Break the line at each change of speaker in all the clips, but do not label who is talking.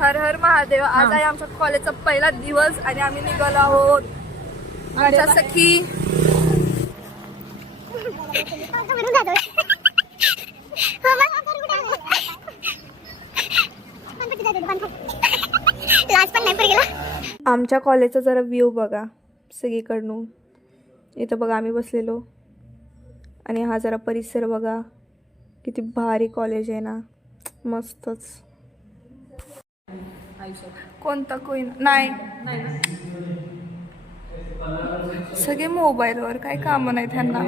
हर हर महादेव आज आहे आमच्या कॉलेजचा पहिला दिवस आणि आम्ही निघालो आहोत. आमच्या सखी.
लाज पण नाही गेला
आमच्या कॉलेजचा जरा व्ह्यू बघा सगळीकडून. इथं बघा आम्ही बसलेलो. आणि हा जरा परिसर बघा किती भारी कॉलेज आहे ना. मस्तच. कोणता कोण नाही. सगळे मोबाईलवर काय कामं नाही त्यांना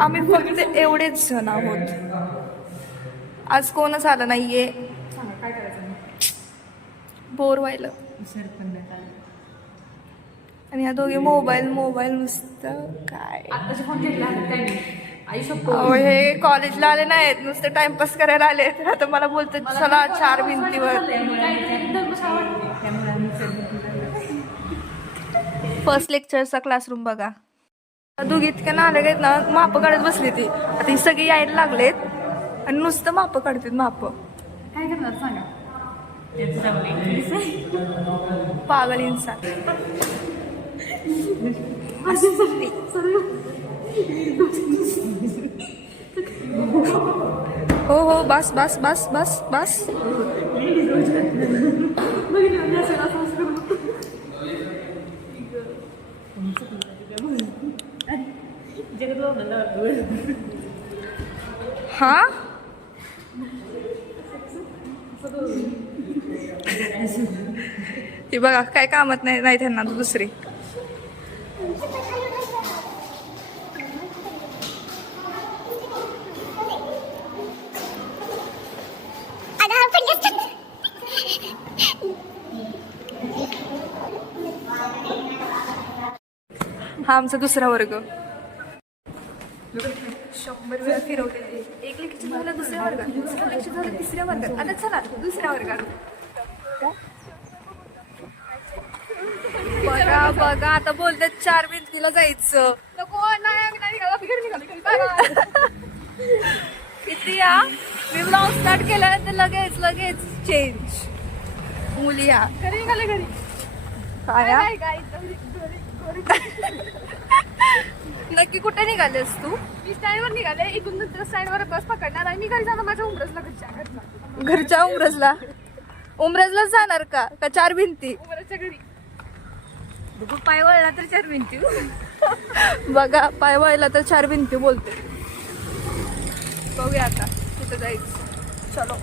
आम्ही फक्त एवढेच जण आहोत. आज कोणच आलं नाहीये. बोर व्हायला. आणि ह्या दोघे मोबाईल मोबाईल नुसतं काय. हे कॉलेजला आले नाहीत नुसतं टाइमपास करायला आले आता मला बोलतात चला चार भिंतीवर फर्स्ट लेक्चरचा क्लासरूम बघा. दोघी इतक्या नाले आहेत ना माप काढत बसली ती. आता ही सगळी यायला लागलेत आणि नुसतं माप काढतात माप.
काय करणार सांगा.
पागल इन्सान हो हो बस बस बस बस बस हा ही बघा काय कामत नाही नाही त्यांना दुसरी.
हा
हा आमचा दुसरा वर्ग. शंभर वेळा फिरवलेले. झालं दुसऱ्या वर्गात. दुसरं लेक्चर झालं तिसऱ्या वर्गात. आता चला दुसऱ्या वर्गात. बघा बघा आता बोलतात चार भिंतीला जायचं. किती या मी ब्लाऊज स्टार्ट केल्यानंतर लगेच लगेच चेंज मुली या
घरी
काय या? नक्की कुठे निघालेस तू?
मी स्टँडवर निघाले. इथून नंतर स्टँडवर बस पकडणार आणि मी घरी जाणार माझ्या उमरसला घरच्या घरला
घरच्या उमरजला? उमरजलाच जाणार का? का चार भिंती?
उमरसच्या घरी.
पाय वळला तर चार भिंती. बघा पाय वळला तर चार भिंती बोलते. बघूया आता. कुठं जायचं. चलो.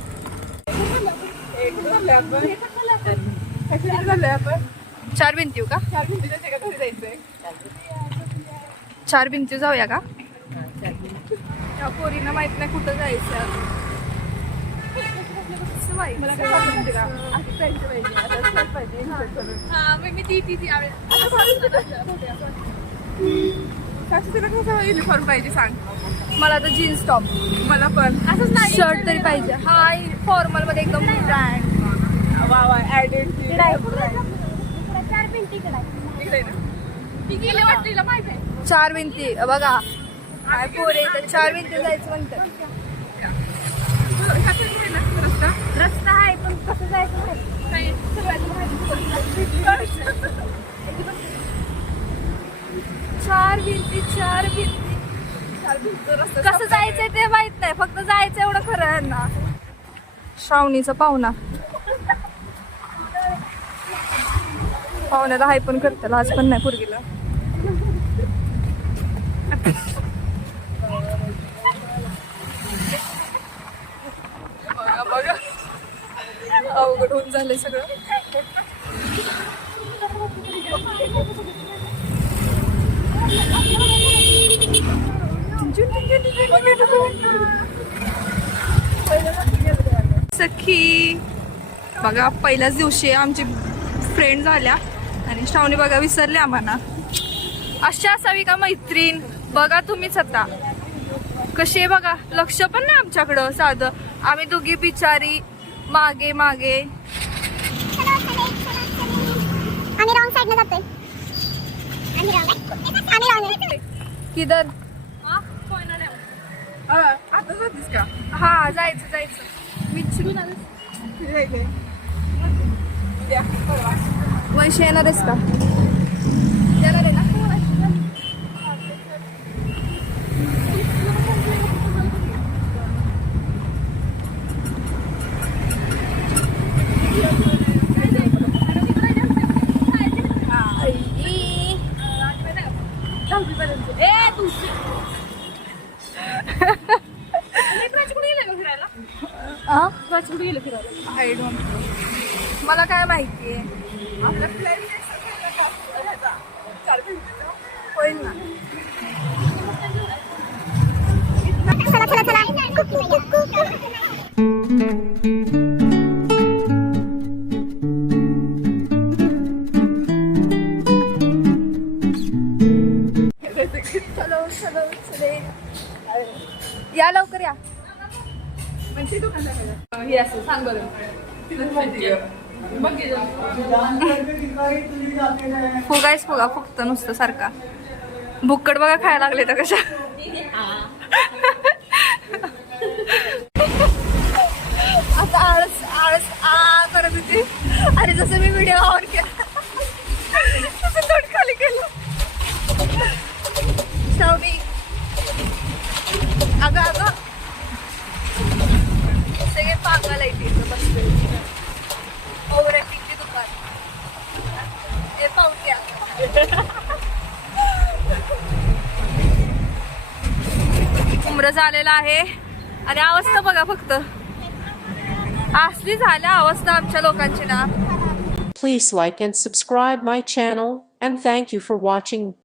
चार भिंती का?
चार जायचंय
चार भिंती जाऊया का? त्या पोरीनं माहीत नाही कुठं जायचं.
युनिफॉर्म पाहिजे सांग.
मला तर जीन्स टॉप
मला पण. असंच नाही.
शर्ट तरी पाहिजे. हा फॉर्मलमध्ये एकदम ब्रँड
वा वा ना. ती गेली माहीत आहे.
चार भिंती बघा. काय पोरे तर चार भिंती जायचं
रस्ता
आहे पण कसं जायचं
चार भिंती चार भिंती कसं जायचंय ते माहीत नाही फक्त जायचं एवढं खरं आहे ना. श्रावणीचा पाहुणा. पाहुण्याला हाय पण करते आज पण नाही पोरगीला. अवघड होऊन झालंय सगळं. सखी बघा पहिल्याच दिवशी आमची फ्रेंड झाल्या आणि श्रावणी बघा विसरले आम्हाला. अशी असावी का मैत्रीण? बघा तुम्हीच आता. कशी आहे बघा? लक्ष पण नाही आमच्याकडं साधं. आम्ही दोघी बिचारी मागे मागे.
चलो, चले, चला, चले. आम्ही रॉंग साईडनं जातोय आम्ही रॉंग आम्ही रॉंग
किधर
आता जातीस का?
हा जायचं जायचं. विचारून
परवा
वंशी येणार आहेस का? येणार आहे ना मला काय माहितीये
आपल्या प्लॅन चार भिंतीचा
होईल ना.
चला चला चला. कुकू कुकू
चलो
हे असं सांग बरं.
फुगायच फुगा फुगत नुसतं सारखा. भुक्कड बघा खायला लागले तर कशा. आता आळस आळस आ करत होती. अरे जसं मी व्हिडिओ ऑन केला. तसं तोंड खाली केलं. शावणी अगं अगं. पागल आहे तिथं बसले ओव्हर ॲक्टिंगचे दुकान ते पावत्या उमर झालेला आहे आणि अवस्था बघा फक्त असली झाल्या अवस्था आमच्या लोकांची ना
Please like and subscribe my channel and thank you for watching.